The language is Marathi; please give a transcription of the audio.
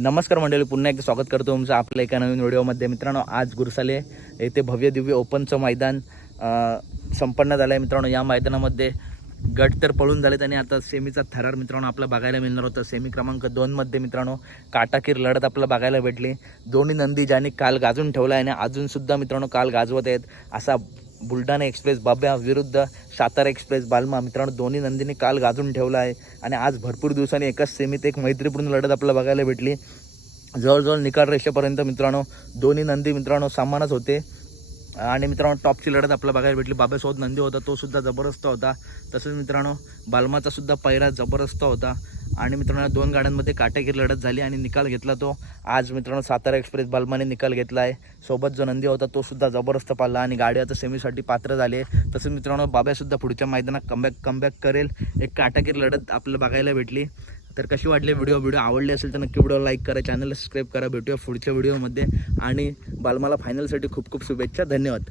नमस्कार मंडळी पुन्हा एकदा स्वागत करतो तुमचं आपल्या एका नवीन व्हिडिओमध्ये. मित्रांनो आज गुरसाले येथे भव्य दिव्य ओपनचं मैदान संपन्न झालं आहे मित्रांनो या मैदानामध्ये गट तर पळून झालेत आणि आता सेमीचा थरार मित्रांनो आपला बघायला मिळणार होता. सेमी क्रमांक दोनमध्ये मित्रांनो काटाकीर लढत आपल्याला बघायला भेटली. दोन्ही नंदी ज्यांनी काल गाजून ठेवला आहे आणि अजूनसुद्धा मित्रांनो काल गाजवत आहेत असा बुलढाणा एक्सप्रेस बाब्या विरुद्ध सातारा एक्सप्रेस बालमा मित्रांनो दोन्ही नंदीने काल गाजून ठेवला आहे. आणि आज भरपूर दिवसांनी एकाच सेमीत एक मैत्रीपूर्ण लढत आपल्याला बघायला भेटली. जवळजवळ निकाल रेषेपर्यंत मित्रांनो दोन्ही नंदी मित्रांनो सामानच होते. आणि मित्रांनो टॉपची लढत आपल्याला बघायला भेटली. बाब्यासोबत नंदी होता तो सुद्धा जबरदस्त होता. तसंच मित्रांनो बालमाचा सुद्धा पैरा जबरदस्त होता. आणि मित्रांनो दोन गाड्यांमध्ये काटेगीर लढत झाली आणि निकाल घेतला तो. आज मित्रांनो सातारा एक्सप्रेस बालमाने निकाल घेतला आहे. सोबत जो नंदी होता तो सुद्धा जबरदस्त पाळला आणि गाडी आता सेमीसाठी पात्र झाली आहे. तसंच मित्रांनो बाब्यासुद्धा पुढच्या मैदानात कमबॅक कमबॅक करेल. एक काटागीर लढत आपल्याला बघायला भेटली. तर कशी वाटली व्हिडिओ व्हिडिओ आवडली असेल तर नक्की व्हिडिओ लाईक करा चॅनलला सबस्क्राईब करा. भेटूया पुढच्या व्हिडिओमध्ये आणि बालमाला फायनलसाठी खूप खूप शुभेच्छा. धन्यवाद.